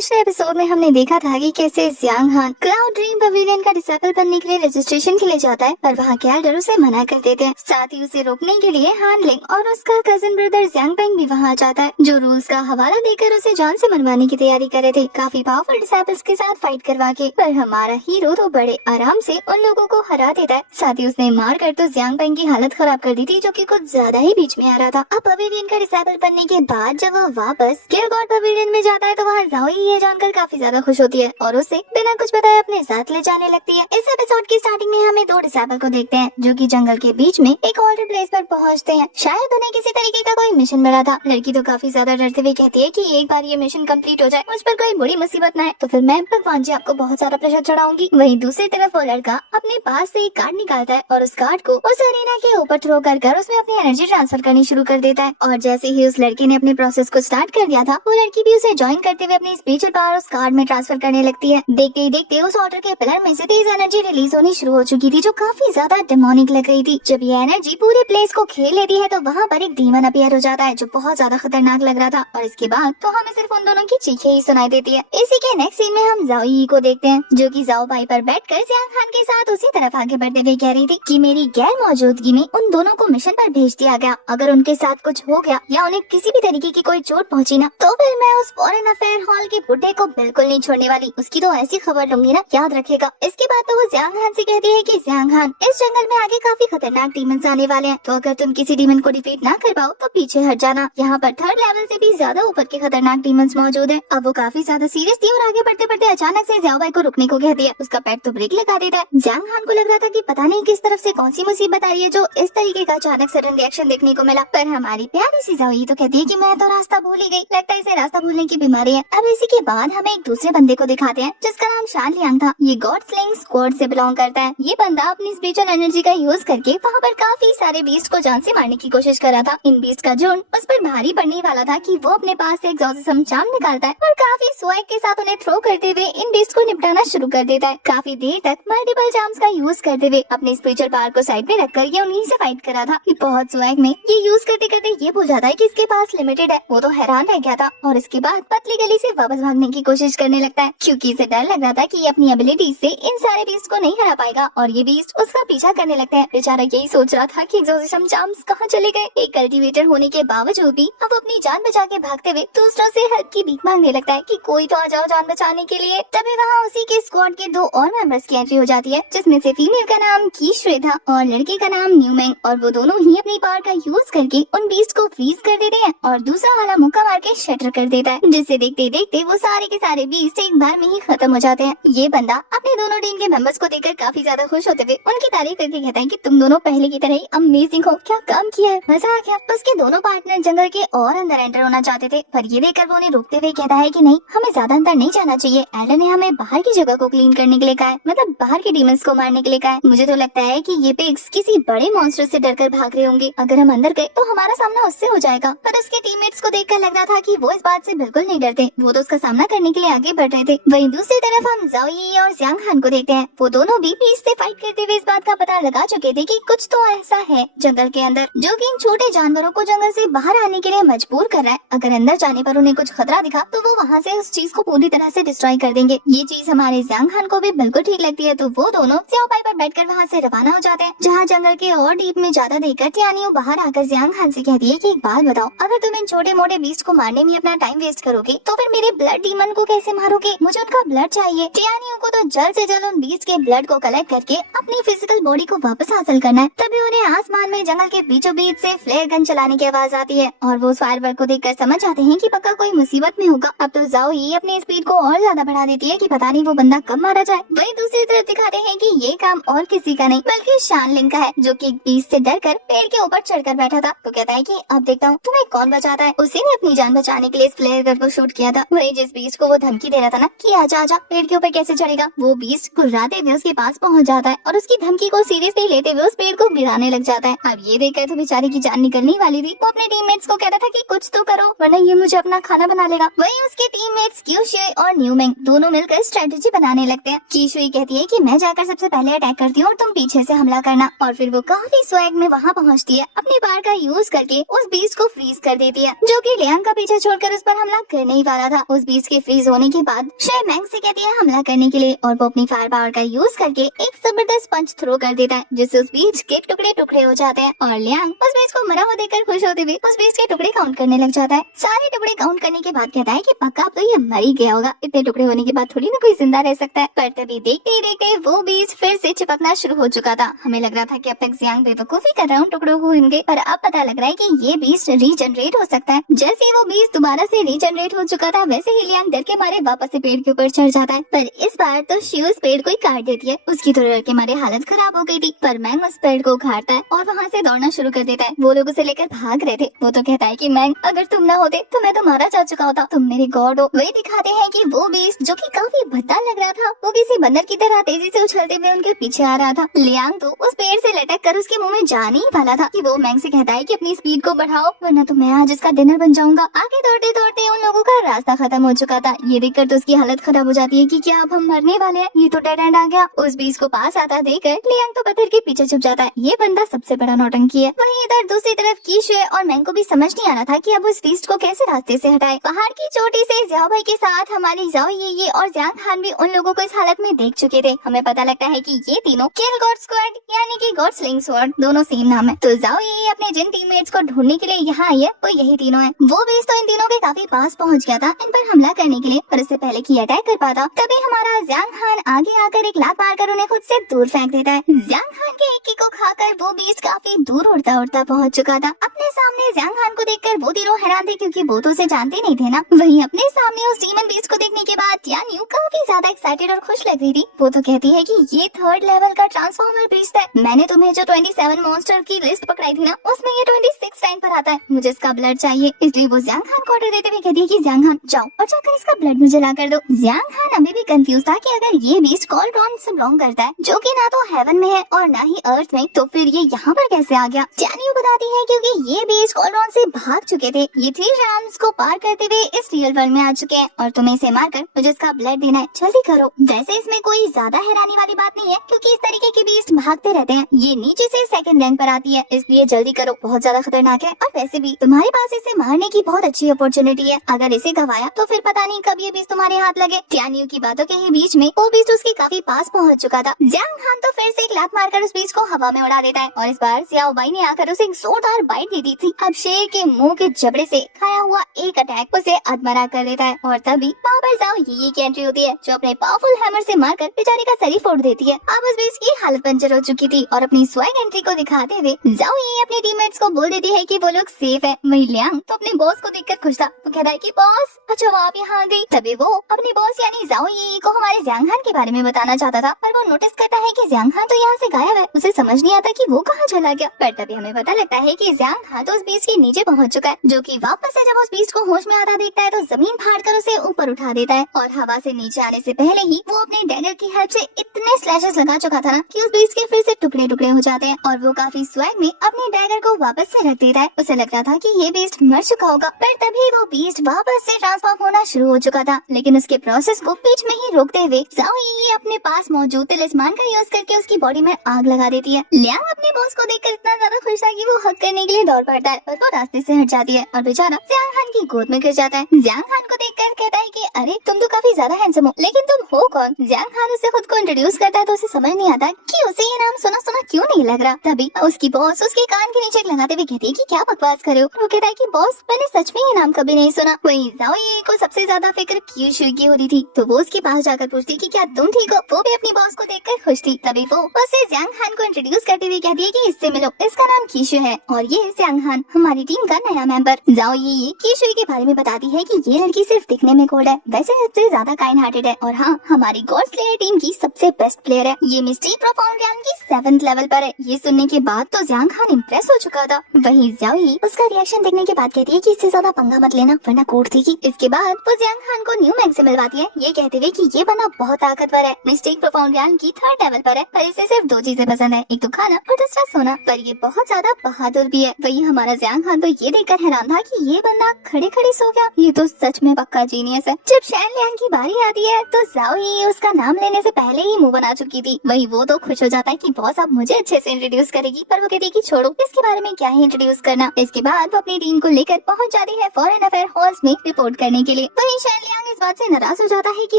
पिछले एपिसोड में हमने देखा था कि कैसे जियांग हान क्लाउड ड्रीम पवेलियन का डिसेबल बनने के लिए रजिस्ट्रेशन के लिए जाता है, पर वहाँ कैल्डर उसे मना कर देते हैं। साथ ही उसे रोकने के लिए हान लिंग और उसका कजिन ब्रदर जियांग पेंग भी वहाँ जाता है, जो रूल्स का हवाला देकर उसे जान से मनवाने की तैयारी कर रहे थे, काफी पावरफुल डिसेबल्स के साथ फाइट करवा के। पर हमारा हीरो तो बड़े आराम से उन लोगों को हरा देता है। साथ ही उसने मार कर तो जियांग पेंग की हालत खराब कर दी थी, जो की कुछ ज्यादा ही बीच में आ रहा था। अब पवेलियन का डिसेबल बनने के बाद जब वो वापस किलगॉड पवेलियन में जाता है तो वहाँ ज़ाओई ये जानकर काफी ज्यादा खुश होती है और उसे बिना कुछ बताए अपने साथ ले जाने लगती है। इस एपिसोड की स्टार्टिंग में हमें दो डिसेबल को देखते हैं, जो कि जंगल के बीच में एक ऑल्टर प्लेस पर पहुंचते हैं। शायद उन्हें किसी तरीके का कोई मिशन मिला था। लड़की तो काफी ज्यादा डरते हुए कहती है कि एक बार ये मिशन कंप्लीट हो जाए, मुझ पर कोई बड़ी मुसीबत न आए, तो फिर मैं भगवान जी आपको बहुत सारा प्रेशर चढ़ाऊंगी। वहीं दूसरी तरफ वो लड़का अपने पास से एक कार्ड निकालता है और उस कार्ड को उस अरीना के ऊपर थ्रो कर उसमें अपनी एनर्जी ट्रांसफर करनी शुरू कर देता है। और जैसे ही उस लड़के ने अपने प्रोसेस को स्टार्ट कर दिया था, वो लड़की भी उसे ज्वाइन करते हुए अपनी स्पिरिचुअल पावर उस कार्ड में ट्रांसफर करने लगती है। देखते ही देखते उस ऑर्डर के पिलर में से तेज एनर्जी रिलीज होनी शुरू हो चुकी थी, जो काफी ज्यादा डेमोनिक लग रही थी। जब ये एनर्जी पूरे प्लेस को खेल लेती है तो वहाँ पर एक डीमन अपीयर हो जाता है, जो बहुत ज्यादा खतरनाक लग रहा था। और इसके बाद तो हमें सिर्फ उन दोनों की चीखें ही सुनाई देती है। इसी के नेक्स्ट सीन में हम ज़ाओई को देखते हैं, जो कि ज़ाओ बाई पर बैठकर जियांग हान के साथ उसी तरफ आगे बढ़ते हुए कह रही थी कि मेरी गैर मौजूदगी में उन दोनों को मिशन पर भेज दिया गया। अगर उनके साथ कुछ हो गया या उन्हें किसी भी तरीके की कोई चोट पहुंची ना, तो फिर मैं उस फॉरेन अफेयर हॉल के बुड्ढे को बिल्कुल नहीं छोड़ने वाली। उसकी तो ऐसी खबर लूंगी ना, याद रखेगा। इसके बाद तो वो जियांग हान से कहती है कि जियांग हान, इस जंगल में आगे काफी खतरनाक डीमंस आने वाले हैं, तो अगर तुम किसी डीमन को डिफीट ना कर पाओ तो पीछे हट जाना। यहाँ पर थर्ड लेवल से भी ज्यादा ऊपर के खतरनाक डीमंस मौजूद है। अब वो काफी ज्यादा सीरियस थी और आगे बढ़ते बढ़ते अचानक से ज़ाओ बाई को रुकने को कहती है। उसका पैर तो ब्रेक लगा देता है। जियांग हान को लग रहा था कि पता नहीं किस तरफ से कौन सी मुसीबत आ रही है, जो इस तरीके का अचानक सडन रिएक्शन देखने को मिला। पर हमारी प्यारी सी ज़ाओई तो कहती है कि मैं तो रास्ता भूल ही गई, लगता है इसे रास्ता भूलने की बीमारी है। अब इसी के बाद हमें एक दूसरे बंदे को दिखाते हैं, जिसका नाम शान लियांग था। ये गॉड स्लेइंग स्क्वाड से बिलोंग करता है। ये बंदा अपनी स्पिरिचुअल एनर्जी का यूज करके वहाँ पर काफी सारे बीस्ट को जान से मारने की कोशिश कर रहा था। इन बीस्ट का झुंड उस पर भारी पड़ने वाला था कि वो अपने पास से एग्जॉर्सिज्म चार्म निकालता है और काफी स्वैग के साथ उन्हें थ्रो करते हुए इन बीस्ट को निपटाना शुरू कर देता है। काफी देर तक मल्टीपल चार्म्स का यूज करते हुए अपने स्पिरिचुअल पावर को साइड में रखकर ये उन्हीं से फाइट कर रहा था। ये बहुत स्वैग में ये यूज करते करते ये भूल जाता है कि इसके पास लिमिटेड है। वो तो हैरान रह गया था और इसके बाद पतली गली से वापस भागने की कोशिश करने लगता है, क्योंकि इसे डर लग रहा था कि ये अपनी एबिलिटी से इन सारे बीस्ट को नहीं हरा पाएगा और ये बीस्ट उसका पीछा करने लगते हैं। बेचारा यही सोच रहा था कि एग्जॉर्सिज्म चार्म्स कहाँ चले गए। एक कल्टीवेटर होने के बावजूद भी अब अपनी जान बचा के भागते हुए दूसरों से हेल्प की भीख मांगने लगता है कि कोई तो आ जाओ जान बचाने के लिए। तभी वहाँ उसी के स्क्वाड के दो और मेंबर्स की एंट्री हो जाती है, जिसमें से फीमेल का नाम कीश्वे था और लड़के का नाम न्यूमेंग। और वो दोनों ही अपनी पावर का यूज करके उन बीस्ट को फ्रीज कर देते हैं और दूसरा वाला मुक्का मार के शटर कर देता है, जिससे देखते देखते वो सारे के सारे बीस्ट एक बार में ही खत्म हो जाते हैं। ये बंदा अपने दोनों टीम के मेंबर्स को देखकर काफी ज्यादा खुश होते हुए उनकी तारीफ करके कहता है कि तुम दोनों पहले की तरह ही अमेजिंग हो, क्या काम किया है, मजा आ गया। उसके दोनों पार्टनर जंगल के और अंदर एंटर होना चाहते थे, पर ये देखकर वो उन्हें रोकते हुए कहता है कि नहीं, हमें ज्यादा अंदर नहीं जाना चाहिए। एल्डर ने हमें बाहर की जगह को क्लीन करने के लिए कहा है, मतलब बाहर के डीमंस को मारने के लिए कहा है। मुझे तो लगता है कि ये पिग्स किसी बड़े मॉन्स्टर से डरकर भाग रहे होंगे। अगर हम अंदर गए तो हमारा सामना उससे हो जाएगा। पर उसके टीममेट्स को देखकर लग रहा था कि वो इस बात से बिल्कुल नहीं डरते, वो तो उसका सामना करने के लिए आगे बढ़ रहे थे। वहीं दूसरी तरफ हम ज़ाओई और जियांग हान को देखते हैं। वो दोनों भी बीस्ट से फाइट करते हुए इस बात का पता लगा चुके थे कि कुछ तो ऐसा है जंगल के अंदर, जो कि इन छोटे जानवरों को जंगल से बाहर आने के लिए मजबूर कर रहा है। अगर अंदर जाने पर उन्हें कुछ खतरा दिखा तो वो वहाँ से उस चीज को पूरी तरह से डिस्ट्रॉय कर देंगे। ये चीज हमारे जियांग हान को भी बिल्कुल ठीक लगती है, तो वो दोनों ज़ाओ बाई पर बैठकर वहाँ से रवाना हो जाते हैं। जहाँ जंगल के और डीप में ज्यादा देखकर टियानियो बाहर आकर जियांग हान से कहती है कि एक बात बताओ, अगर तुम इन छोटे मोटे बीस्ट को मारने में अपना टाइम वेस्ट करोगे तो फिर मेरे ब्लड डीमन को कैसे मारोगे? मुझे उनका ब्लड चाहिए। टियानियो को तो जल्द से जल्द उन बीस्ट के ब्लड को कलेक्ट करके अपनी फिजिकल बॉडी को वापस हासिल करना है। तभी उन्हें आसमान में जंगल के बीचों बीच से फ्लेयर गन चलाने की आवाज आती है और वो फायरवर्क को देखकर समझ जाते हैं कि पक्का कोई मुसीबत में होगा। अब तो ज़ाओई अपनी स्पीड को और ज्यादा बढ़ा देती है कि पता नहीं वो बंदा कब मारा जाए। वहीं दूसरी तरफ दिखाते हैं कि ये काम और किसी का नहीं बल्कि शान लिंग का है, जो कि बीस्ट से डरकर पेड़ के ऊपर चढ़कर बैठा था। तो कहता है कि अब देखता हूँ तुम्हें कौन बचाता है। उसी ने अपनी जान बचाने के लिए इस फ्लेयर गन को शूट किया था। वही जिस बीस्ट को वो धमकी दे रहा था ना कि आजा आजा, पेड़ के ऊपर कैसे चढ़ेगा, वो बीस्ट गुर्राते हुए उसके पास पहुँच जाता है और उसकी धमकी को सीरियसली लेते हुए उस पेड़ को गिराने लग जाता है। अब ये देखकर तो बेचारे की जान निकलने वाली थी। वो अपने टीममेट्स को कहता था कि कुछ तो करो वरना ये मुझे अपना खाना बना लेगा। वहीं उसके टीममेट्स कीशुई और न्यूमेंग दोनों मिलकर स्ट्रेटेजी बनाने लगते हैं। कीशुई कहती है कि मैं जाकर सबसे पहले अटैक करती हूँ और तुम पीछे से हमला करना। और फिर वो काफी स्वैग में वहाँ पहुँचती है, अपनी पावर का यूज करके उस बीस्ट को फ्रीज कर देती है, जो कि लियांग का पीछे छोड़कर उस पर हमला करने ही वाला था। उस बीस्ट के फ्रीज होने के बाद शे मैंग से कहती है हमला करने के लिए और वो अपनी फायर पावर का यूज करके एक जबरदस्त पंच थ्रो कर देता है जिससे उस बीस्ट के टुकड़े टुकड़े हो जाते हैं और लियांग उस बीस्ट को मरा हुआ देखकर खुश होते हुए उस बीस्ट के टुकड़े काउंट करने लग जाता है। सारे टुकड़े काउंट करने के बाद कहता है कि पक्का अब तो ये मर ही गया होगा, इतने टुकड़े होने के बाद थोड़ी ना कोई जिंदा रह सकता है। पर तभी देखते ही देखते वो बीस्ट फिर से चिपकना शुरू हो चुका था। हमें लग रहा था कि अब तक जियांग बेवकूफी कर रहा हूँ टुकड़ों को इनके, पर अब पता लग रहा है कि ये बीस्ट रीजनरेट हो सकता है। जैसे ही वो बीस्ट दोबारा से रीजनरेट हो चुका था वैसे ही लियांग डर के मारे वापस से पेड़ के ऊपर चढ़ जाता है, पर इस बार तो शी उस पेड़ को ही काट देती है। उसकी तो डर के मारे हालत खराब हो गई थी, पर मैंग उस पेड़ को उखाड़ता है और वहाँ से दौड़ना शुरू कर देता है। वो लोग उसे लेकर भाग रहे थे। वो तो कहता है कि मैंग अगर तुम ना होते तो मैं तो मारा जा चुका होता, तुम मेरे गॉड हो। वही दिखाते हैं कि वो बीस्ट जो कि काफी भद्दा लग रहा था वो किसी बंदर की तरह तेजी से उछलते हुए उनके पीछे आ रहा था। लियांग तो उस पेड़ से लटक कर उसके मुंह में जाने ही वाला था कि वो मैंग से कहता है कि अपनी स्पीड को बढ़ाओ वरना तो मैं आज इसका डिनर बन जाऊंगा। आगे दौड़ते दौड़ते उन लोगों का रास्ता खत्म हो चुका था। ये देखकर तो उसकी हालत खराब हो जाती है कि क्या अब हम मरने वाले हैं, ये तो डेड एंड आ गया। उस बीस्ट को पास आता देखकर लियांग तो पत्थर के पीछे छुप जाता है। ये बंदा सबसे बड़ा नौटंकी है। वहीं इधर दूसरी तरफ कीशे और मैंग को भी समझ नहीं आ रहा था कि अब उस बीस्ट को कैसे रास्ते से हटाए। पहाड़ की चोटी से ज़्याओ भाई के साथ हमारी ज़ाओ ये और जियांग हान भी उन लोगों को इस हालत में देख चुके थे। हमें पता लगता है कि ये तीनों किल गॉड स्क्वाड यानी कि गॉड स्लिंग स्वॉर्ड दोनों सेम नाम है। तो ज़ाओ ये अपने जिन टीममेट्स को ढूंढने के लिए यहाँ आई है वो यही तीनों है। वो बीस्ट तो इन तीनों के काफी पास पहुँच गया था इन पर हमला करने के लिए, पर इससे पहले कि अटैक कर पाता तभी हमारा जियांग हान आगे आकर एक लात मारकर उन्हें खुद से दूर फेंक देता है। जियांग हान के एक को खाकर वो बीस्ट काफी दूर उड़ता उड़ता पहुंच चुका था। अपने सामने जियांग हान को देखकर वो तीनों हैरान थे क्योंकि वो तो उसे जानते नहीं थे ना। वहीं अपने सामने उस डीमन बीस्ट को देखने के बाद यान यू काफी ज्यादा एक्साइटेड और खुश लग रही थी। वो तो कहती है कि ये 3rd लेवल का ट्रांसफॉर्मर बीस्ट है। मैंने तुम्हें जो 27 मॉन्स्टर की लिस्ट पकड़ाई थी ना उसमें ये 26 टाइम पर आता है। मुझे इसका ब्लड चाहिए। इसलिए वो जियांग हान को ऑर्डर देते हुए कहती है कि जियांग हान जाओ और जाकर इसका ब्लड मुझे ला कर दो। जियांग हान अभी भी कंफ्यूज था कि अगर ये बीस्ट कॉल्ट्रॉन से बिलोंग करता है जो कि ना तो हेवन में है और ना ही अर्थ में, तो फिर ये यहाँ पर कैसे आ गया। यान बताती है क्योंकि ये बीस्ट कॉल्ट्रॉन से भाग चुके थे। ये 3 राउंड्स को पार करते हुए इस रियल वर्ल्ड में आ चुके हैं और तुम्हें इसे मारकर मुझे इसका ब्लड देना है, जल्दी करो। वैसे इसमें कोई ज्यादा हैरानी वाली बात नहीं है क्योंकि इस तरीके के बीस्ट भागते रहते हैं। ये नीचे से 2nd रैंक पर आती है, इसलिए जल्दी करो, बहुत ज्यादा खतरनाक है। और वैसे भी तुम्हारे पास इसे मारने की बहुत अच्छी अपॉर्चुनिटी है। अगर इसे गवाया तो फिर पता नहीं कब ये बीस्ट तुम्हारे हाथ लगे। त्यानियो की बातों के ही बीच में वो बीस्ट उसके काफी पास पहुंच चुका था। जियांग हान तो फिर से एक लात मारकर उस बीस्ट को हवा में उड़ा देता है और इस बार ज़ियाओ बाई ने आकर उसे एक जोरदार बाइट दे दी थी। अब शेर के मुंह के जबड़े से खाया हुआ एक अटैक उसे अधमरा कर देता है और तभी वहाँ पर ज़ाओ ये की एंट्री होती है जो अपने पावरफुल हैमर से मारकर बेचारे का सर ही फोड़ देती है। अब उस बीस्ट की हालत पंचर हो चुकी थी और अपनी स्वैग एंट्री को दिखाते हुए ज़ाओ ये अपने टीममेट्स को बोल देती है कि वो लोग सेफ है। वहीं लियांग तो अपने बॉस को देखकर खुश था। वो कहता है कि बॉस अच्छा आप यहाँ आ गई। तभी वो अपनी बॉस यानी ज़ाओ ये को हमारे जियांग हान के बारे में बताना चाहता था, पर वो नोटिस करता है कि जियांग हान तो यहाँ से गायब है। उसे समझ नहीं आता कि वो कहाँ चला गया। पर तभी हमें पता लगता है कि जियांग हान तो उस बीस्ट के नीचे पहुँच चुका है, जो कि वापस से जब उस बीस्ट को होश में आता देखता है तो जमीन फाड़ कर उसे ऊपर उठा देता है और हवा से नीचे आने से पहले ही वो अपने डैगर की हेल्प से इतने स्लैशेस लगा चुका था ना कि उस बीस्ट के फिर से टुकड़े टुकड़े हो जाते हैं और वो काफी स्वैग में अपने डैगर को वापस से रख देता है। उसे लगता था कि ये बीस्ट मर चुका होगा, पर तभी वो बीस्ट वापस से ट्रांसफॉर्म होना शुरू हो चुका था। लेकिन उसके प्रोसेस को बीच में ही रोकते हुए ज़ाओ ये अपने पास मौजूद तिलिस्मान का यूज करके उसकी बॉडी में आग लगा देती है। लियांग अपने बॉस को देखकर इतना ज्यादा खुश था कि वो हक करने के लिए दौड़ पड़ता है, पर वो रास्ते से हट जाती है और बेचारा जियांग हान की गोद में गिर जाता है। जियांग हान को देखकर कहता है कि अरे तुम तो काफी ज्यादा हैंडसम हो, लेकिन तुम हो कौन। जियांग हान उसे खुद को इंट्रोड्यूस करता है तो उसे समझ नहीं आता कि उसे ये नाम सुना सुना क्यों नहीं लग रहा। तभी उसकी बॉस उसके कान के नीचे लगाते हुए कहती है कि क्या बकवास करे हो। वो कहता है कि बॉस मैंने सच में ये नाम कभी नहीं सुना। वही ज़ाओ ये को सबसे ज्यादा फिक्र कीशु की होती थी, तो वो उसके पास जाकर पूछती कि क्या तुम ठीक हो। वो भी अपनी बॉस को देखकर खुश थी। तभी वो उसे जियांग हान को इंट्रोड्यूस करते हुए कहती है कि इससे मिलो, इसका नाम कीशु है और ये जियांग हान हमारी टीम का नया मेंबर। ज़ाओ ये कीशु के बारे में बताती है कि ये लड़की सिर्फ दिखने में कोल्ड है, वैसे सबसे ज्यादा काइंड हार्टेड है और हाँ हमारी गॉड स्लेयर टीम की सबसे बेस्ट प्लेयर है। ये मिस्टिक प्रोफाउंड रैंक की 7th लेवल पर है। ये सुनने के बाद तो जियांग हान इम्प्रेस हो चुका था। वहीं ज़ाओ ये उसका रिएक्शन देखने के बाद कहती है कि इससे ज्यादा पंगा मत लेना वरना कूट देगी। इसके बाद वो जियांग हान को न्यू मैग से मिलवाती है, ये कहते हुए कि ये बंदा बहुत ताकतवर है, मिस्टिक प्रोफाउंड रैंक की 3rd लेवल पर है, पर इसे सिर्फ 2 चीजें पसंद है, एक तो खाना और दूसरा सोना, पर ये बहुत ज्यादा बहादुर भी है। वही हमारा जियांग हान तो ये देखकर हैरान था कि ये बंदा खड़े खड़े सो गया, ये तो सच में पक्का जीनियस है। जब शैन लियांग की बारी आती है तो ज़ाओ ये उसका नाम लेने से पहले ही मुंह बना चुकी थी। वही वो तो खुश हो जाता है कि बॉस अब मुझे अच्छे से इंट्रोड्यूस करेगी, पर वो कहती है कि छोड़ो इसके बारे में क्या ही इंट्रोड्यूस करना। इसके बाद वो अपनी टीम को लेकर पहुंच जाती है फॉरेन अफेयर हॉल्स में रिपोर्ट करने के के लिए। वहीं शैन लियांग इस बात से नाराज हो जाता है कि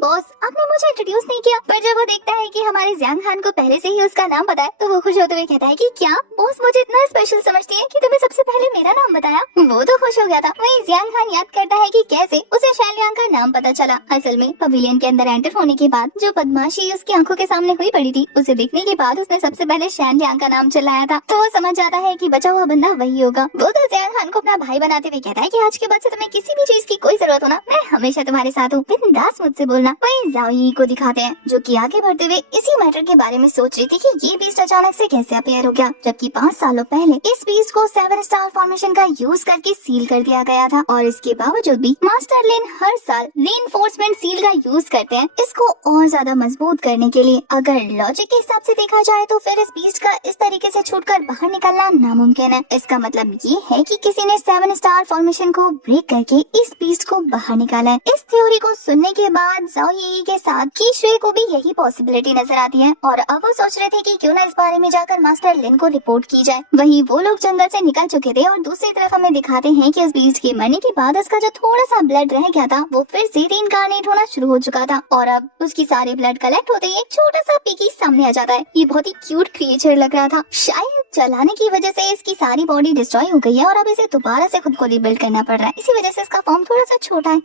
बॉस आपने मुझे इंट्रोड्यूस नहीं किया। पर जब वो देखता है कि हमारे जियांग हान को पहले से ही उसका नाम पता है तो वो खुश होते हुए कहता है कि क्या बॉस मुझे इतना स्पेशल समझती है कि तुम्हें सबसे पहले मेरा नाम बताया। वो तो खुश हो गया था। वहीं जियांग हान याद करता है कि कैसे उसे शैन लियांग का नाम पता चला। असल में पवेलियन के अंदर एंटर होने के बाद जो बदमाशी उसकी आंखों के सामने हुई पड़ी थी, उसे देखने के बाद उसने सबसे पहले शैन लियांग का नाम चिल्लाया था। तो वो समझ जाता है कि बचा हुआ बंदा वही होगा। वो तो जियांग हान को अपना भाई बनाते हुए कहता है कि आज के बाद से तुम्हें किसी भी चीज की कोई जरूरत हो ना, मैं हमेशा तुम्हारे साथ हूँ, बिंदास मुझसे बोलना। वहीं जाओ यी को दिखाते हैं जो कि आगे बढ़ते हुए इसी मैटर के बारे में सोच रही थी कि ये बीस्ट अचानक से कैसे अपीयर हो गया, जबकि 5 सालों पहले इस बीस्ट को 7 स्टार फॉर्मेशन का यूज करके सील कर दिया गया था। और इसके बावजूद भी मास्टर लिन हर साल रीइंफोर्समेंट सील का यूज करते हैं इसको और ज्यादा मजबूत करने के लिए। अगर लॉजिक के हिसाब से देखा जाए तो फिर इस बीस्ट का इस तरीके से छूटकर बाहर निकलना नामुमकिन है। इसका मतलब ये है कि किसी ने 7 स्टार फॉर्मेशन को ब्रेक करके इस बीस्ट को बाहर निकाला है। इस थ्योरी को सुनने के बाद जाओ यी के साथ कीशुए को भी यही पॉसिबिलिटी नजर आती है और अब वो सोच रहे थे कि क्यों ना इस बारे में जाकर मास्टर लिन को रिपोर्ट की जाए। वहीं वो लोग जंगल से निकल चुके थे और दूसरी तरफ हमें दिखाते हैं कि इस बीस्ट के मरने के बाद उसका जो थोड़ा सा ब्लड रह गया था वो फिर से रीइंकार्नेट होना शुरू हो चुका था और अब उसकी सारे ब्लड कलेक्ट होते ही एक छोटा सा पिगी सामने आ जाता है। ये बहुत ही क्यूट क्रिएचर लग रहा था। शायद चलाने की वजह से इसकी सारी बॉडी डिस्ट्रॉय हो गई है और अब इसे दोबारा से खुद को रिबिल्ड करना पड़ रहा है, इसी वजह से इसका फॉर्म थोड़ा सा छोटा है।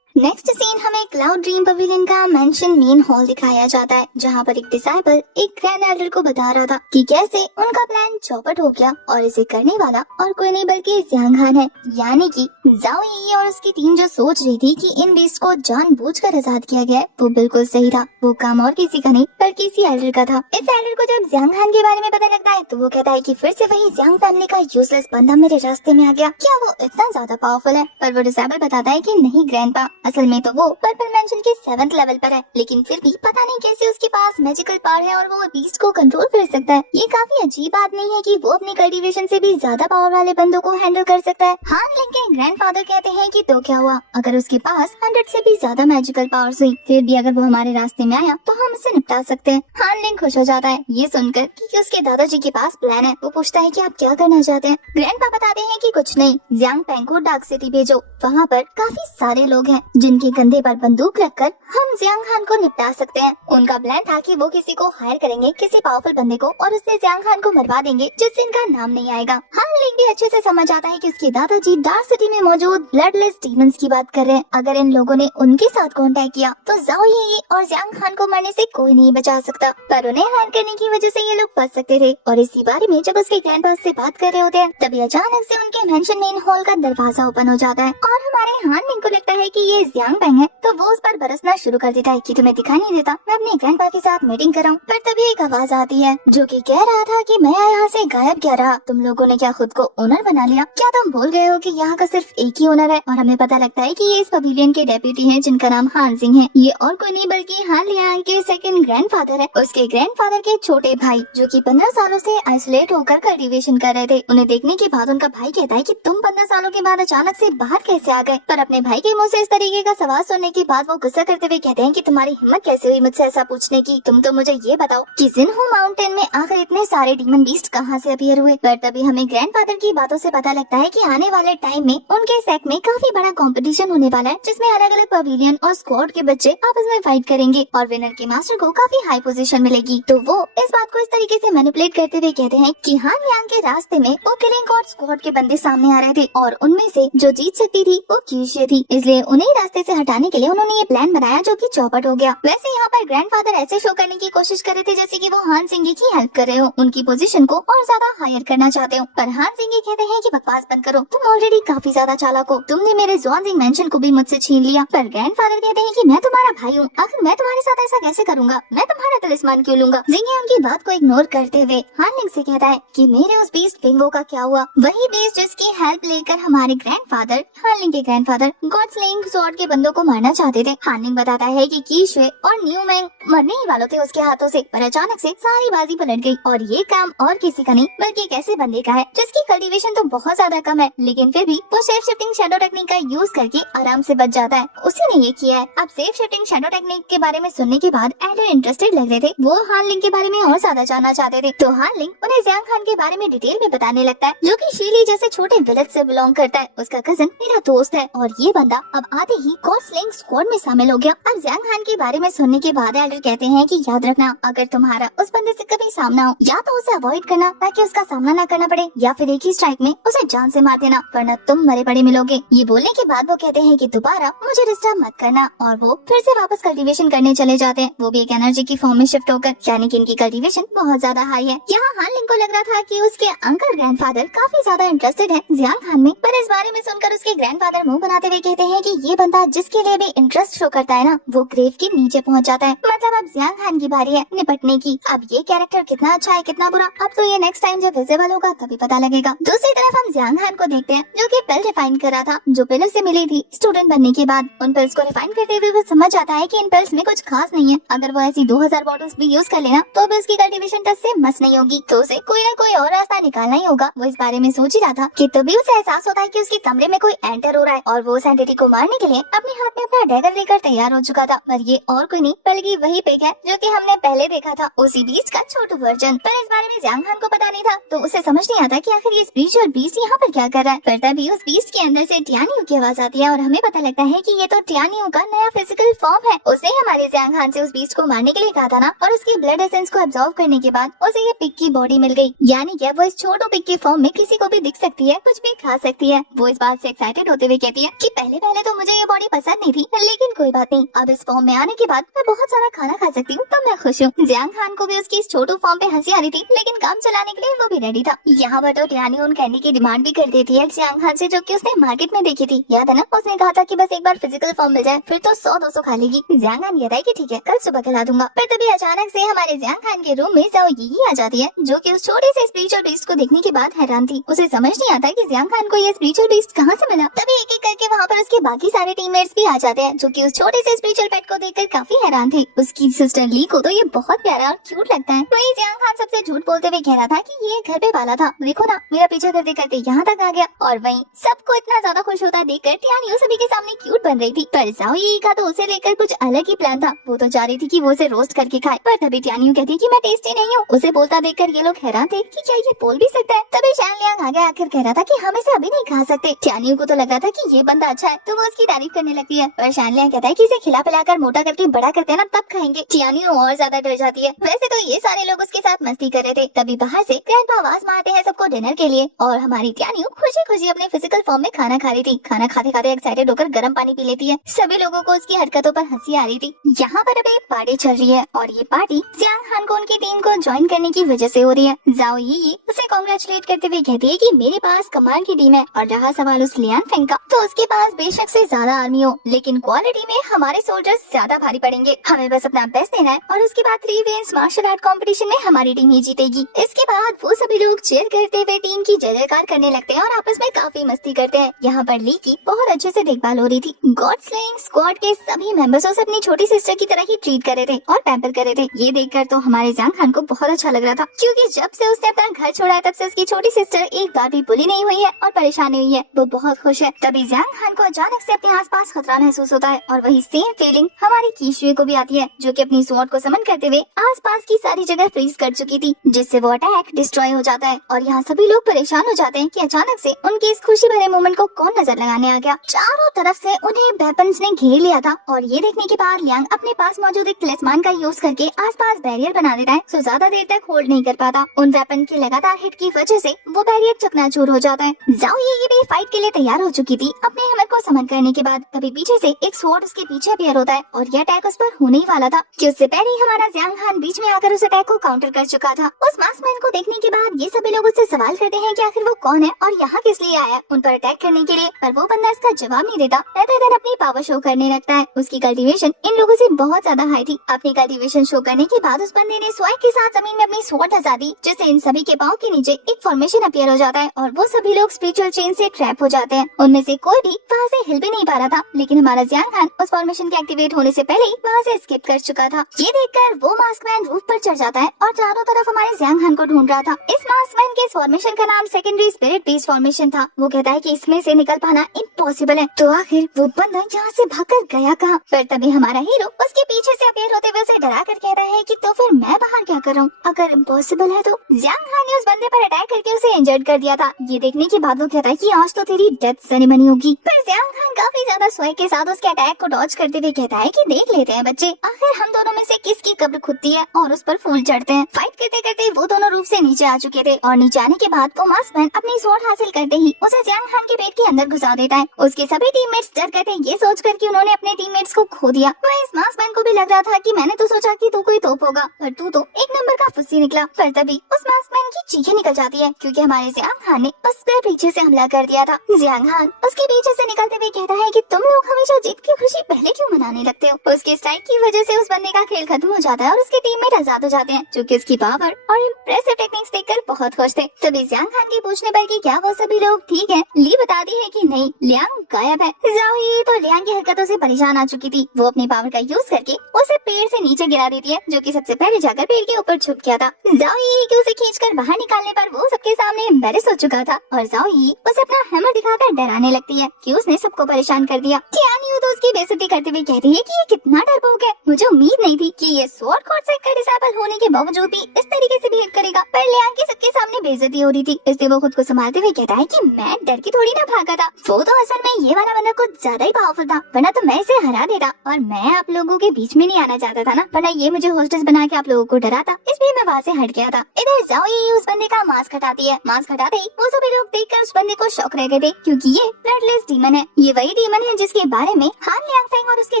नेक्स्ट सीन हमें क्लाउड ड्रीम पवेलियन का मेंशन मेन हॉल दिखाया जाता है, जहाँ पर एक डिसाइबल एक ग्रैंड एल्डर को बता रहा था कि कैसे उनका प्लान चौपट हो गया और इसे करने वाला और कोई नहीं बल्कि जियांग हान है। यानी कि जाओ यी और उसकी टीम जो सोच रही थी कि इन बीस्ट को जानबूझकर आजाद किया गया है वो बिल्कुल सही था। वो काम और किसी का नहीं बल्कि इसी एल्डर का था। इस एल्डर को जब जियांग हान के बारे में पता लगता है तो वो कहता है कि फिर से वही जियांग फैमिली का यूजलेस बंदा मेरे रास्ते में आ गया, क्या वो इतना ज्यादा पावरफुल है? पर वो डिसाइबल बताता है कि नहीं ग्रैंडपा, असल में तो वो पर्पल मेंशन के 7th लेवल पर है, लेकिन फिर भी पता नहीं कैसे उसके पास मैजिकल पावर है और वो बीस्ट को कंट्रोल कर सकता है। ये काफी अजीब बात नहीं है कि वो अपनी कल्टीवेशन से भी ज्यादा पावर वाले बंदों को हैंडल कर सकता है। हान लिंग के ग्रैंडफादर कहते हैं कि तो क्या हुआ अगर उसके पास 100 से भी ज्यादा मैजिकल पावर्स हुई, फिर भी अगर वो हमारे रास्ते में आया तो हम उसे निपटा सकते हैं। हान लिंग खुश हो जाता है ये सुनकर कि उसके दादाजी के पास प्लान है। वो पूछता है कि आप क्या करना चाहते हैं? ग्रैंडपा बताते हैं कि कुछ नहीं, जियांग पेंग को डार्क सिटी भेजो, वहाँ पर काफी सारे लोग हैं जिनके कंधे पर बंदूक रखकर हम जियांग हान को निपटा सकते हैं। उनका प्लान था कि वो किसी को हायर करेंगे, किसी पावरफुल बंदे को, और उससे जियांग हान को मरवा देंगे जिससे इनका नाम नहीं आएगा। हान लिंग भी अच्छे से समझ आता है कि उसके दादाजी डार्क सिटी में मौजूद ब्लडलेस डीमंस की बात कर रहे हैं। अगर इन लोगों ने उनके साथ कांटेक्ट किया तो जाओ यी और जियांग हान को मरने से कोई नहीं बचा सकता। पर उन्हें हायर करने की वजह से ये लोग फंस सकते थे। और इसी बारे में जब उसके ग्रैंडपा से बात कर रहे होते हैं तभी अचानक से उनके मेंशन मेन हॉल का दरवाजा ओपन हो जाता है और हमारे हान लिंग को लगता है कि ये जियांग पेंग है, तो वो उस पर बरसना शुरू कर देता है कि तुम्हें दिखाई नहीं देता मैं अपने ग्रैंडपा के साथ मीटिंग कर रहा हूँ। पर तभी एक आवाज आती है जो कि कह रहा था कि मैं यहाँ से गायब क्या रहा, तुम लोगों ने क्या खुद को ओनर बना लिया? क्या तुम भूल गए हो कि यहाँ का सिर्फ एक ही ओनर है? और हमें पता लगता है कि ये इस पवेलियन के डेप्यूटी हैं जिनका नाम हान सिंह है। ये और कोई नहीं बल्कि हान लियांग के सेकंड ग्रैंडफादर है, उसके ग्रैंडफादर के छोटे भाई जो कि 15 सालों से आइसोलेट होकर कल्टीवेशन कर रहे थे। उन्हें देखने के बाद उनका भाई कहता है कि तुम 15 सालों के बाद अचानक से बाहर कैसे आ गए? पर अपने भाई के मुँह से इस तरीके का सवाल सुनने के बाद वो गुस्सा करते हुए कहते हैं कि तुम्हारी हिम्मत कैसे हुई मुझसे ऐसा पूछने की? तुम तो मुझे ये बताओ कि जिनहू माउंटेन में आखिर इतने सारे डीमन बीस्ट कहाँ से अपीयर हुए? पर तभी हमें ग्रैंडफादर की बातों से पता लगता है कि आने वाले टाइम में उनके सेक्ट में काफी बड़ा कंपटीशन होने वाला है जिसमें अलग अलग पवेलियन और स्क्वाड के बच्चे आपस में फाइट करेंगे और विनर के मास्टर को काफी हाई पोजीशन मिलेगी। तो वो इस बात को इस तरीके से मैनिपुलेट करते हुए कहते हैं कि हान लियांग के रास्ते में वो किलिंग और स्क्वाड के बंदे सामने आ रहे थे और उनमें से जो जीत सकती थी वो कीशे थी, इसलिए उन्हें रास्ते से हटाने के लिए उन्होंने ये प्लान बनाया जो कि चौपट हो गया। वैसे यहाँ पर ग्रैंडफादर ऐसे शो करने की कोशिश कर रहे थे जैसे कि वो हान सिंह की हेल्प कर रहे हो, उनकी पोजीशन को और ज्यादा हायर करना चाहते हो। पर हान सिंह कहते हैं कि बकवास बंद करो, तुम ऑलरेडी काफी ज्यादा चालाक हो, तुमने मेरे ज़्वानज़िंग मेंशन को भी मुझसे छीन लिया। पर ग्रैंडफादर कहते हैं कि मैं तुम्हारा भाई हूँ, आखिर मैं तुम्हारे साथ ऐसा कैसे करूँगा? मैं तुम्हारा तलिस्मान क्यों लूंगा? जिंगे उनकी बात को इग्नोर करते हुए हान लिंग से कहता है कि मेरे उस बीस्ट बिंगो का क्या हुआ? वही बीस्ट जिसकी हेल्प लेकर हमारे ग्रैंडफादर हान लिंग के grandfather God slaying sword squad के बंदों को मारना चाहते थे। हान लिंग बताता है कि कीशुए और न्यू मैंग मरने ही वाले थे उसके हाथों से, पर अचानक से सारी बाजी पलट गई और ये काम और किसी का नहीं बल्कि एक ऐसे बंदे का है जिसकी कल्टीवेशन तो बहुत ज्यादा कम है, लेकिन फिर भी वो शेप शिफ्टिंग शैडो टेक्निक का यूज करके आराम से बच जाता है। उसी ने ये किया है। अब शेप शिफ्टिंग शैडो टेक्निक के बारे में सुनने के बाद एल्डर इंटरेस्टेड लग रहे थे। वो हान लिंग के बारे में और ज्यादा जानना चाहते थे, तो हान लिंग उन्हें जियांग खान के बारे में डिटेल में बताने लगता है, जो कि शीली जैसे छोटे विलेज से बिलोंग करता है। उसका कजन मेरा दोस्त है और ये बंदा अब आते ही गॉड स्लेइंग स्क्वाड में शामिल हो गया। अब जियांग खान के बारे में सुनने के बाद एल्डर कहते हैं कि याद रखना, अगर तुम्हारा उस बंदे से कभी सामना हो, या तो उसे अवॉइड करना ताकि उसका सामना न करना पड़े, या फिर एक ही स्ट्राइक में उसे जान से मार देना, वरना तुम मरे पड़े मिलोगे। ये बोलने के बाद वो कहते हैं कि दोबारा मुझे डिस्टर्ब मत करना, और वो फिर से वापस कल्टीवेशन करने चले जाते हैं। वो भी एक एनर्जी की फॉर्म में शिफ्ट होकर, यानी कि इनकी कल्टीवेशन बहुत ज्यादा हाई है। यहाँ हान लिंग को लग रहा था कि उसके अंकल ग्रैंडफादर काफी ज्यादा इंटरेस्टेड है जियांग खान में, पर इस बारे में सुनकर उसके ग्रैंडफादर मुंह बनाते हुए कहते हैं कि ये बंदा जिसके लिए भी इंटरेस्ट शो करता है ना, वो ग्रेव के नीचे पहुंच जाता है। मतलब अब जियांग खान की बारी है निपटने की। अब ये कैरेक्टर कितना अच्छा है कितना बुरा, अब तो ये नेक्स्ट टाइम जब विजिबल होगा तभी पता लगेगा। दूसरी तरफ हम जियांग खान को देखते हैं, जो कि पिल रिफाइन कर रहा था, जो पिल उसे मिली थी स्टूडेंट बनने के बाद। उन पिल्स को रिफाइन करते हुए वो समझ आता है कि इन पिल्स में कुछ खास नहीं है। अगर वो ऐसी 2000 बॉटल्स भी यूज कर लेना तो भी उसकी कल्टीवेशन टच से मस नहीं होगी, तो उसे कोई ना कोई और रास्ता निकालना ही होगा। वो इस बारे में सोच ही रहा था कि तभी उसे एहसास होता है कि उसके कमरे में कोई एंटर हो रहा है, और वो उस एंटिटी को मारने के लिए अपने हाथ में अपना डैगर लेकर तैयार हो चुका था। पर ये और कोई नहीं बल्कि वही पिग है जो कि हमने पहले देखा था, उसी बीस्ट का छोटू वर्जन। पर इस बारे में जियांग खान को पता नहीं था, तो उसे समझ नहीं आता कि आखिर ये स्पिरिचुअल बीस्ट यहाँ पर क्या कर रहा है। पर तभी उस बीस्ट के अंदर से टियानियो की आवाज आती है और हमें पता लगता है कि ये तो टियानियो का नया फिजिकल फॉर्म है। उसने हमारे जियांग खान से उस बीस्ट को मारने के लिए कहा था ना, और उसकी ब्लड एसेंस को एब्जॉर्व करने के बाद उसे ये पिग की बॉडी मिल गई, यानी कि वो इस छोटू पिग की फॉर्म में किसी को भी दिख सकती है, कुछ भी खा सकती है। वो इस बात से एक्साइटेड होते हुए कहती है कि पहले तो मुझे ये बॉडी पसंद नहीं थी, लेकिन कोई बात नहीं, अब इस फॉर्म में आने के बाद मैं बहुत सारा खाना खा सकती हूँ, तो मैं खुश हूँ। जियांग खान को भी उसकी इस छोटू फॉर्म पे हंसी आ रही थी, लेकिन काम चलाने के लिए वो भी रेडी था। यहाँ पर तो टियानियो उन कैंडी की डिमांड भी कर देती है जियांग खान से, जो कि उसने मार्केट में देखी थी। याद है ना, उसने कहा था कि बस एक बार फिजिकल फॉर्म मिल जाए फिर तो 100-200 खा लेगी। जियांग खान कहता है कि ठीक है, कल सुबह खिला दूंगा। पर तभी अचानक से हमारे जियांग खान के रूम में जाओ यही आ जाती है, जो कि उस छोटे से स्पिरिचुअल बीस्ट को देखने के बाद हैरान थी। उसे समझ नहीं आता कि जियांग खान को ये स्पिरिचुअल बीस्ट कहाँ से मिला। तभी एक एक करके वहाँ पर उसके बाकी सारे टीममेट्स भी आ जाते हैं, जो कि उस छोटे से स्पिरिचुअल पेट को देखकर काफी हैरान थे। उसकी सिस्टर ली को तो ये बहुत प्यारा और क्यूट लगता है। वही जियांग खान सबसे झूठ बोलते हुए कह रहा था कि ये घर पे पाला था, देखो ना मेरा पीछा करते करते यहाँ तक आ गया। और वहीं सबको इतना ज्यादा खुश होता देखकर टियानियो सभी के सामने क्यूट बन रही थी। पर जाओ यही का तो उसे लेकर कुछ अलग ही प्लान था। वो तो चाह रही थी कि वो उसे रोस्ट करके खाए, पर तभी टियानियो कहती कि मैं टेस्टी नहीं हूँ। उसे बोलता देखकर ये लोग हैरान थे कि क्या ये बोल भी सकता है। तभी शैन लियांग आगे आकर कह रहा था कि हम इसे अभी नहीं खा सकते। टियानियो को तो लग रहा था कि ये बंदा अच्छा है, तो वो उसकी तारीफ करने लगती है। पर शैन लियांग कहता है कि इसे खिला पिलाकर मोटा करके बड़ा करते हैं ना, तब खाएंगे। टियानियो और ज्यादा डर जाती है। वैसे तो ये सारे लोग उसके साथ मस्ती कर रहे थे, तभी बाहर से ग्रैंडपा आवाज मारते हैं सबको डिनर के लिए, और हमारी टियानियो खुशी खुशी अपने फिजिकल फॉर्म में खाना खा रही थी। खाना खाते खाते एक्साइटेड होकर गर्म पानी पी लेती है। सभी लोगों को उसकी हरकतों पर हंसी आ रही थी। यहाँ पर अब एक पार्टी चल रही है, और ये पार्टी जियांग खान को उनकी टीम को ज्वाइन करने की वजह से हो रही है। जाओ यी उसे कांग्रेचुलेट करते हुए कहती है कि मेरे पास कमाल की टीम है, और रहा सवाल उस लियान फेंग का, तो उसके पास बेशक से ज्यादा आर्मी हो, लेकिन क्वालिटी में हमारे सोल्जर्स ज्यादा भारी पड़ेंगे। हमें बस अपना बेस्ट देना है, और उसके बाद 3 वेन्स मार्शल आर्ट कंपटीशन में हमारी टीम ही जीतेगी। इसके बाद वो सभी लोग चीयर करते हुए टीम की जय जयकार करने लगते हैं और आपस में काफी मस्ती करते हैं। यहाँ पर ली की बहुत अच्छे से देखभाल हो रही थी। गॉड स्लेइंग स्क्वाड के सभी मेंबर्स उसे अपनी छोटी सिस्टर की तरह ही ट्रीट कर रहे थे और पैम्पर कर रहे थे। ये देखकर तो हमारे जियांग खान को बहुत अच्छा लग रहा था, क्योंकि जब से उसने अपना घर छोड़ा है तब से उसकी छोटी सिस्टर एक बार भी बुली नहीं हुई है और परेशान नहीं हुई है। वो बहुत खुश है। तभी जियांग खान को अचानक से अपने आसपास खतरा महसूस होता है, और वही सेम फीलिंग हमारी कीशुए को भी आती है, जो कि अपनी स्वॉर्ड को समन करते हुए आसपास की सारी जगह फ्रीज कर चुकी थी, जिससे वो अटैक डिस्ट्रॉय हो जाता है। और यहाँ सभी लोग परेशान हो जाते हैं कि अचानक से उनके इस खुशी भरे मोमेंट को कौन नजर लगाने आ गया। चारों तरफ से उन्हें वेपन्स ने घेर लिया था, और ये देखने के बाद लियांग अपने पास मौजूद एक तलिस्मान का यूज करके आसपास बैरियर बना देता है, सो ज्यादा देर तक होल्ड नहीं कर पाता। उन वेपन के लगातार हिट की वजह से वो बैरियर चकनाचूर हो जाता है। जाओ ये भी फाइट के लिए तैयार हो चुकी थी अपने हिम्मत को समन करने के बाद। तभी पीछे से एक स्वॉर्ड उसके पीछे अपीयर होता है, और ये अटैक उस पर होने ही वाला था कि उससे पहले ही हमारा जियांग खान बीच में आकर उस अटैक को काउंटर कर चुका था। उस मास्कमैन को देखने के बाद ये सभी लोग उससे सवाल करते हैं कि आखिर वो कौन है और यहाँ किस लिए आया है उन पर अटैक करने के लिए। पर वो बंदा इसका जवाब नहीं देता, रहते दिन अपनी पावर शो करने लगता है। उसकी कल्टीवेशन इन लोगों से बहुत ज्यादा हाई थी। अपनी कल्टीवेशन शो करने के बाद उस बंदे ने स्वाइप के साथ जमीन में अपनी स्वॉर्ड धंसा दी, जिससे इन सभी के पाँव के नीचे एक फॉर्मेशन अपीयर हो जाता है, और वो सभी लोग स्पिरिचुअल चेन से ट्रैप हो जाते हैं। उनमें से कोई भी वहाँ से हिल भी नहीं पा रहा था, लेकिन हमारा जियांग खान उस फॉर्मेशन के एक्टिवेट होने से पहले ही वहाँ से स्किप कर चुका था। ये देखकर वो मास्कमैन रूफ पर चढ़ जाता है और चारों तरफ हमारे जियांग खान को ढूंढ रहा था। इस मास्कमैन के इस फॉर्मेशन का नाम सेकेंडरी स्पिरिट बेस्ड फॉर्मेशन था। वो कहता है कि इसमें से निकल पाना इम्पॉसिबल है। तो आखिर वो बंदा यहाँ से भागकर गया कहाँ? पर तभी हमारा हीरो उसके पीछे से अपीयर होते हुए उसे डरा कर कहता है कि तो फिर मैं बाहर क्या कर रहा हूँ? अगर इम्पॉसिबल है तो जियांग खान ने उस बंदे पर अटैक करके उसे इंजर्ड कर दिया था। ये देखने के बाद वो कहता है कि आज तो तेरी डेथ सेरेमनी होगी। पर जियांग खान काफी ज्यादा स्वैग के साथ उसके अटैक को डॉज करते हुए कहता है कि देख लेते हैं बच्चे, आखिर हम दोनों में से किसकी कब्र खुदती है, और उस पर फूल चढ़ते हैं। फाइट करते करते वो दोनों रूफ से नीचे आ चुके थे और नीचे आने के बाद वो मास्कमैन अपनी स्वॉर्ड हासिल करते ही उसे जियांग खान के पेट के अंदर घुसा देता है। उसके सभी टीममेट्स डर गए थे ये सोचकर कि उन्होंने अपने टीममेट्स को खो दिया। वह इस मास्कमैन को भी लग रहा था कि मैंने तो सोचा कि तू कोई तोप होगा, पर तू तो एक नंबर का फुस्सी निकला। पर तभी उस मास्कमैन की चीखें निकल जाती है क्योंकि हमारे जियांग खान ने उस पर पीछे से हमला कर दिया था। जियांग खान उसके पीछे से निकलते हुए कहता है कि तुम लोग हमेशा जीत की खुशी पहले क्यों मनाने लगते हो? उसके स्ट्राइक की वजह से उस बंदे का खेल खत्म हो जाता है और उसके टीममेट आजाद हो जाते हैं, जो कि उसकी पावर और इम्प्रेसिव टेक्निक्स देखकर बहुत खुश थे। तभी जियांग खान के पूछने पर कि क्या वो सभी लोग ठीक हैं, ली बताती है कि नहीं, लियांग गायब है। जाओ ये तो लियांग की हरकतों से परेशान आ चुकी थी। वो अपनी पावर का यूज करके उसे पेड़ से नीचे गिरा देती है, जो कि सबसे पहले जाकर पेड़ के ऊपर छुप गया था। जाओ ये कि उसे खींचकर बाहर निकालने पर वो सबके सामने एम्बैरेस हो चुका था और जाओ ये उसे अपना हैमर दिखाकर डराने लगती है कि उसने सबको परेशान कर दिया। टियान यू तो उसकी बेइज्जती करते हुए कहती है कि ये कितना डरपोक है, मुझे उम्मीद नहीं थी कि ये स्वॉर्ड कोर्ट सेट का डिसेबल होने के बावजूद भी इस तरीके से बिहेव करेगा। पर लियांग की सबके सामने बेइज्जती हो रही थी, इसलिए वो खुद को संभालते हुए कहता है कि मैं डर की थोड़ी ना भागा था, वो तो असल में ये वाला बंदा कुछ ज्यादा ही पावरफुल था, वरना तो मैं इसे हरा देता और मैं आप लोगों के बीच में नहीं आना चाहता था ना, वरना ये मुझे होस्टेस बना के आप लोगों को डराता, इसलिए मैं वहाँ से हट गया था। इधर जाओ ये उस बंदे का मास्क हटाती है। मास्क हटाते ही वो सभी लोग देखकर उस बंदे को शॉक रह गए थे क्योंकि ये ब्लडलेस डीमन है। ये वही डीमन है जिसके बारे में हान लियांगफेंग और उसके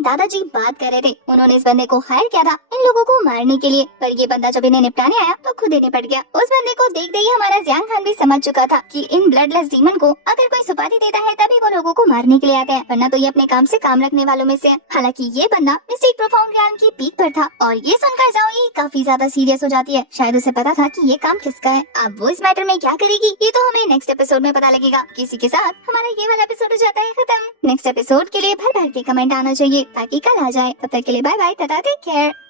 दादाजी बात कर रहे थे। उन्होंने इस बंदे को हायर किया था इन लोगों को मारने के लिए, पर ये बंदा जब इन्हें निपटाने आया तो खुद ही निपट गया। उस बंदे को देखते ही हमारा जियांग खान भी समझ चुका था कि इन ब्लडलेस डीमन को अगर कोई सुपारी देता है तभी वो लोगों को मारने के लिए आते हैं, वरना तो ये अपने काम से काम रखने वालों में से है। हालांकि ये बंदा मिस्टिक प्रोफाउंड रियान की पीक पर था और ये सुनकर जाओ ये काफी ज्यादा सीरियस हो जाती है। शायद उसे पता था कि ये काम किसका है। अब वो इस मैटर में क्या करेगी ये तो हमें नेक्स्ट एपिसोड में पता लगेगा। किसी के साथ हमारा ये वाला एपिसोड हो जाता है खत्म। नेक्स्ट एपिसोड के लिए भर भर के कमेंट आना चाहिए ताकि कल आ जाए। तब तक के लिए bye bye, tata, take care.